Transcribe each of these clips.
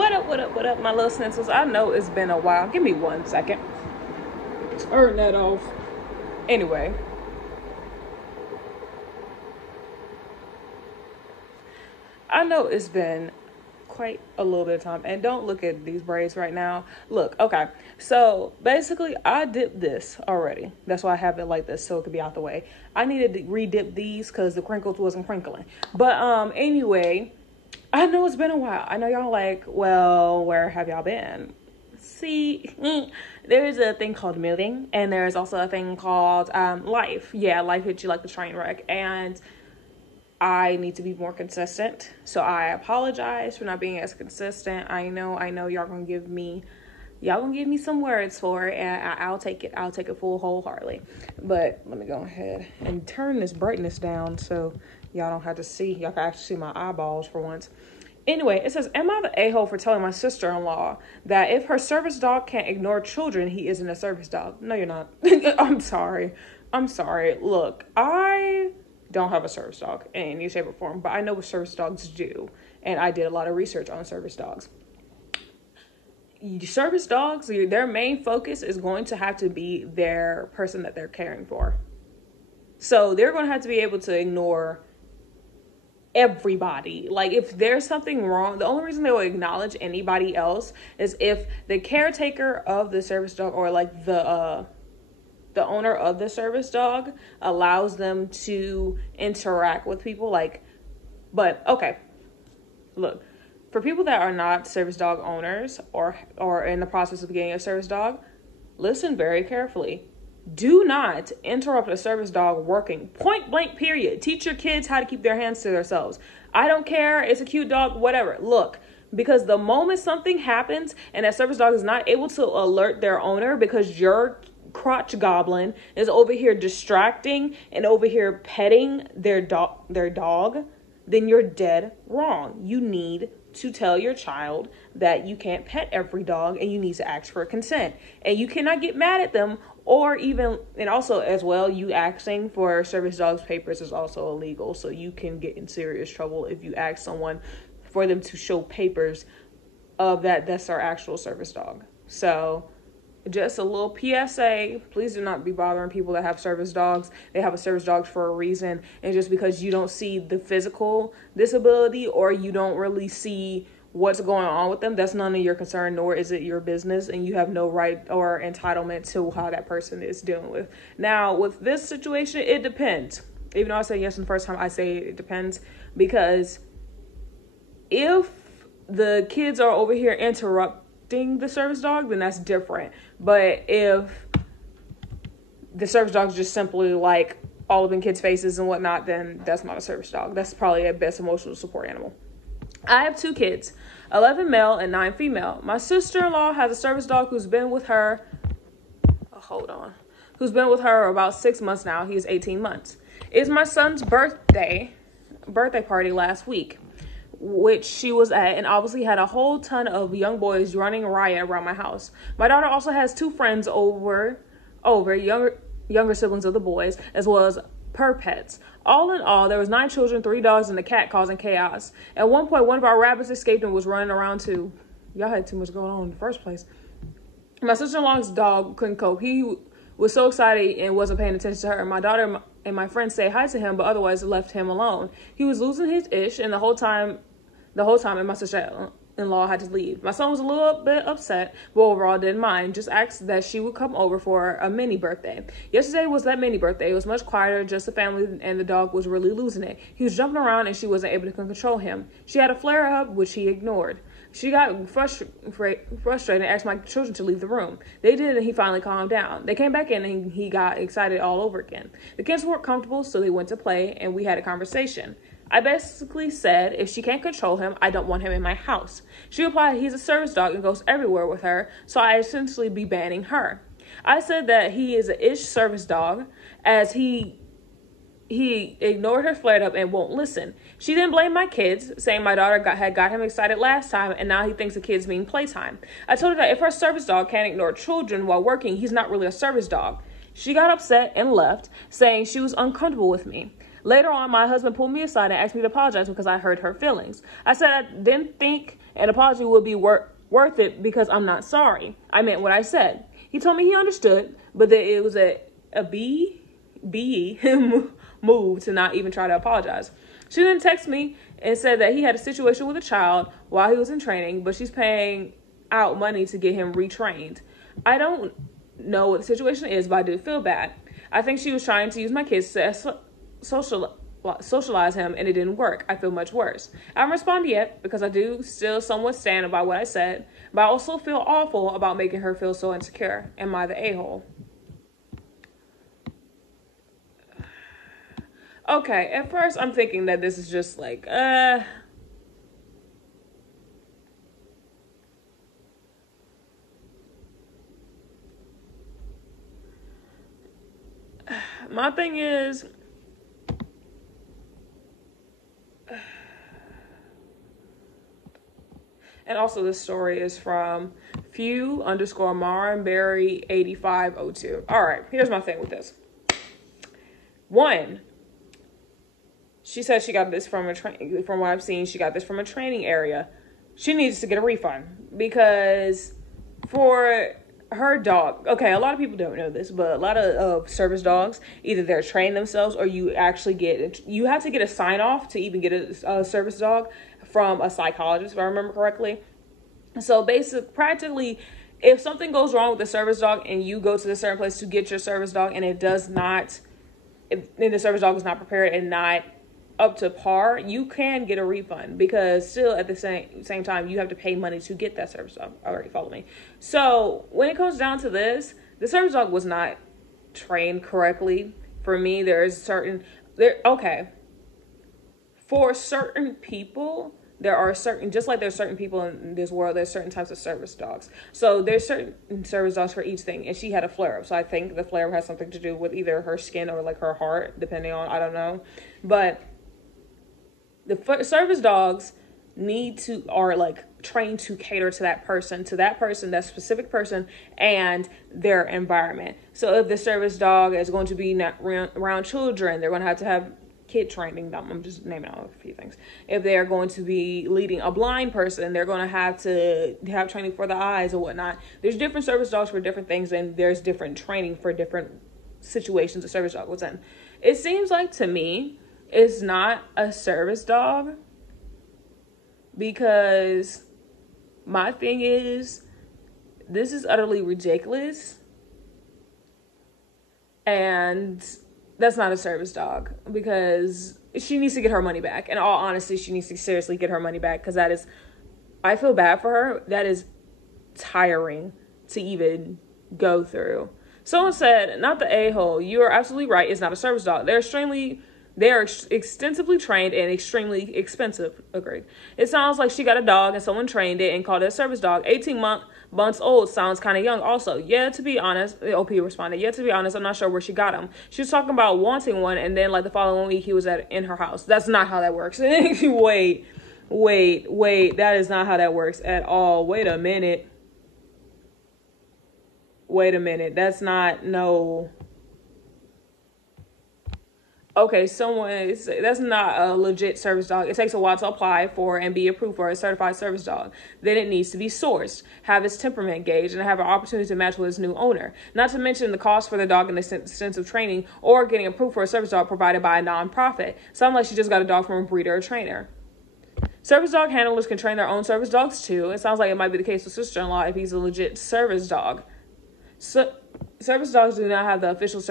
What up, my little stencils? I know it's been a while. Give me 1 second. Turn that off. Anyway. I know it's been quite a little bit of time. And don't look at these braids right now. Look, okay. So basically, I dipped this already. That's why I have it like this, so it could be out the way. I needed to re-dip these because the crinkles wasn't crinkling. But anyway, I know it's been a while. I know y'all like, well, where have y'all been? See, there's a thing called moving, and there's also a thing called life. Yeah, life hits you like the train wreck, and I need to be more consistent. So I apologize for not being as consistent. I know y'all gonna give me some words for it, and I'll take it. I'll take it full wholeheartedly. But let me go ahead and turn this brightness down so y'all don't have to see. Y'all can actually see my eyeballs for once. Anyway, it says, am I the a-hole for telling my sister-in-law that if her service dog can't ignore children, he isn't a service dog? No, you're not. I'm sorry. Look, I don't have a service dog in any shape or form, but I know what service dogs do. And I did a lot of research on service dogs. Service dogs, their main focus is going to have to be their person that they're caring for. So they're going to have to be able to ignore everybody. Like, if there's something wrong, the only reason they will acknowledge anybody else is if the caretaker of the service dog, or like the owner of the service dog, allows them to interact with people. Like, but okay, look, for people that are not service dog owners or in the process of getting a service dog, listen very carefully. Do not interrupt a service dog working. Point blank, period. Teach your kids how to keep their hands to themselves. I don't care. It's a cute dog, whatever. Look, because the moment something happens and that service dog is not able to alert their owner because your crotch goblin is over here distracting and over here petting their dog, then you're dead wrong. You need to tell your child that you can't pet every dog and you need to ask for consent. And you cannot get mad at them, or even, and also as well, you asking for service dogs papers is also illegal. So you can get in serious trouble if you ask someone for them to show papers of that's our actual service dog. So just a little PSA, please do not be bothering people that have service dogs. They have a service dog for a reason. And just because you don't see the physical disability or you don't really see what's going on with them, that's none of your concern, nor is it your business. And you have no right or entitlement to how that person is dealing with. Now, with this situation, it depends. Even though I said yes the first time, I say it depends. Because if the kids are over here interrupting the service dog, then that's different. But if the service dog is just simply like all up in kids' faces and whatnot, then that's not a service dog. That's probably at best emotional support animal. I have 2 kids, 11 male and 9 female. My sister-in-law has a service dog who's been with her, who's been with her about 6 months now. He is 18 months. It's my son's birthday party last week, which she was at, and obviously had a whole ton of young boys running riot around my house. My daughter also has 2 friends over younger siblings of the boys, as well as her pets. All in all, there was 9 children, 3 dogs, and a cat causing chaos. At one point, one of our rabbits escaped and was running around too. Y'all had too much going on in the first place. My sister-in-law's dog couldn't cope. He was so excited and wasn't paying attention to her. My daughter and my friends say hi to him, but otherwise left him alone. He was losing his ish, and the whole time, and my sister-in-law had to leave. My son was a little bit upset, but overall didn't mind. Just asked that she would come over for a mini birthday. Yesterday was that mini birthday. It was much quieter, just the family, and the dog was really losing it. He was jumping around and she wasn't able to control him. She had a flare-up, which he ignored. She got frustrated and asked my children to leave the room. They did, and he finally calmed down. They came back in and he got excited all over again. The kids weren't comfortable, so they went to play and we had a conversation. I basically said, if she can't control him, I don't want him in my house. She replied, he's a service dog and goes everywhere with her, so I essentially be banning her. I said that he is an ish service dog, as he ignored her, flared up, and won't listen. She didn't blame my kids, saying my daughter had got him excited last time, and now he thinks the kids mean playtime. I told her that if her service dog can't ignore children while working, he's not really a service dog. She got upset and left, saying she was uncomfortable with me. Later on, my husband pulled me aside and asked me to apologize because I hurt her feelings. I said I didn't think An apology would be worth it because I'm not sorry. I meant what I said. He told me he understood, but that it was a move to not even try to apologize. She then texted me and said that he had a situation with a child while he was in training, but she's paying out money to get him retrained. I don't know what the situation is, but I did feel bad. I think she was trying to use my kids to socialize him, and it didn't work. I feel much worse. I haven't responded yet because I do still somewhat stand by what I said, but I also feel awful about making her feel so insecure. Am I the a-hole? Okay, at first I'm thinking that this is just like, my thing is, and also this story is from Few_Marenberry8502. All right, here's my thing with this. One, she said she got this from from what I've seen, she got this from a training area. She needs to get a refund because for her dog, okay, a lot of people don't know this, but a lot of service dogs, either they're trained themselves or you have to get a sign off to even get a service dog from a psychologist, if I remember correctly. So practically, if something goes wrong with the service dog and you go to the certain place to get your service dog and the service dog is not prepared and not up to par, you can get a refund because still at the same time you have to pay money to get that service dog. Already follow me. So when it comes down to this, the service dog was not trained correctly. For me, for certain people, just like there's certain people in this world, there's certain types of service dogs. So there's certain service dogs for each thing, and she had a flare-up. So I think the flare-up has something to do with either her skin or like her heart, depending on, I don't know. But the service dogs are like trained to cater to that person, that specific person and their environment. So if the service dog is going to be around children, they're going to have kid training. I'm just naming out a few things. If they're going to be leading a blind person, they're going to have training for the eyes or whatnot. There's different service dogs for different things, and there's different training for different situations a service dog was in. It seems like to me it's not a service dog because my thing is, this is utterly ridiculous, and that's not a service dog because she needs to get her money back. In all honesty, she needs to seriously get her money back because I feel bad for her. That is tiring to even go through. Someone said, not the a-hole. You are absolutely right. It's not a service dog. They are extensively trained and extremely expensive. Agreed. It sounds like she got a dog and someone trained it and called it a service dog. 18 months old sounds kind of young also. Yeah, to be honest, the OP responded, yeah, to be honest, I'm not sure where she got him. She was talking about wanting one, and then like the following week he was in her house. That's not how that works. Wait, that is not how that works at all. Wait a minute. That's not, no. Okay, that's not a legit service dog. It takes a while to apply for and be approved for a certified service dog. Then it needs to be sourced, have its temperament gauged, and have an opportunity to match with its new owner. Not to mention the cost for the dog and the extensive training or getting approved for a service dog provided by a nonprofit. Sounds like she just got a dog from a breeder or trainer. Service dog handlers can train their own service dogs too. It sounds like it might be the case with sister-in-law if he's a legit service dog. Service dogs do not have the official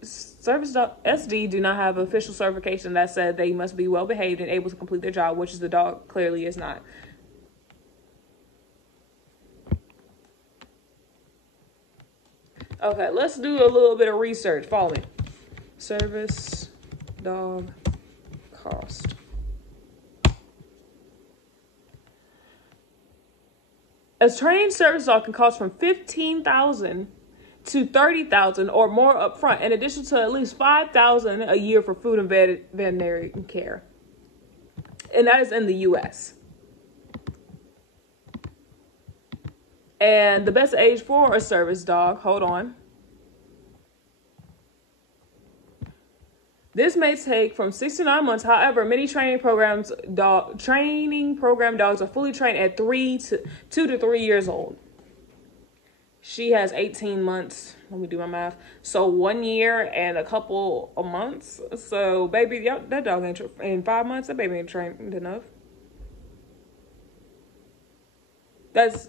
Service dog SD do not have official certification that said they must be well behaved and able to complete their job, which is the dog clearly is not. Okay, let's do a little bit of research. Follow me. Service dog cost. A trained service dog can cost from $15,000 to $30,000 or more upfront, in addition to at least $5,000 a year for food and veterinary care, and that is in the U.S. And the best age for a service dog, hold on. This may take from 6 to 9 months. However, many training program dogs are fully trained at 2 to 3 years old. She has 18 months. Let me do my math. So 1 year and a couple of months. So baby, that dog ain't in 5 months. That baby ain't trained enough. That's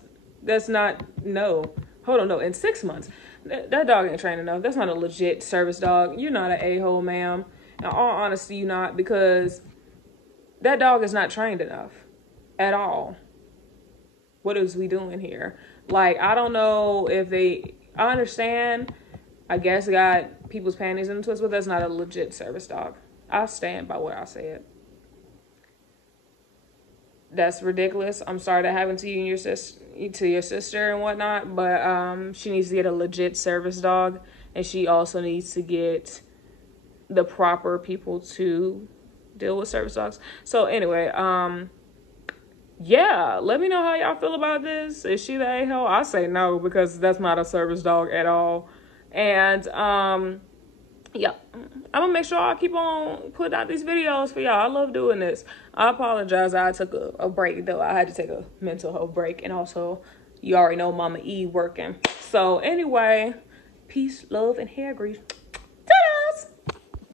not, no. Hold on, no. In 6 months, that dog ain't trained enough. That's not a legit service dog. You're not an a-hole, ma'am. In all honesty, you're not, because that dog is not trained enough at all. What is we doing here? Like, I don't know if I understand, I guess, got people's panties in a twist, but that's not a legit service dog. I stand by what I said. That's ridiculous. I'm sorry that happened to you and your sister and whatnot, but she needs to get a legit service dog, and she also needs to get the proper people to deal with service dogs. So anyway, yeah, let me know how y'all feel about this. Is she the a-hole? I say no, because that's not a service dog at all. And yeah, I'm gonna make sure I keep on putting out these videos for y'all. I love doing this. I apologize, I took a break though. I had to take a mental health break, and also you already know Mama E working. So anyway, peace, love, and hair grease.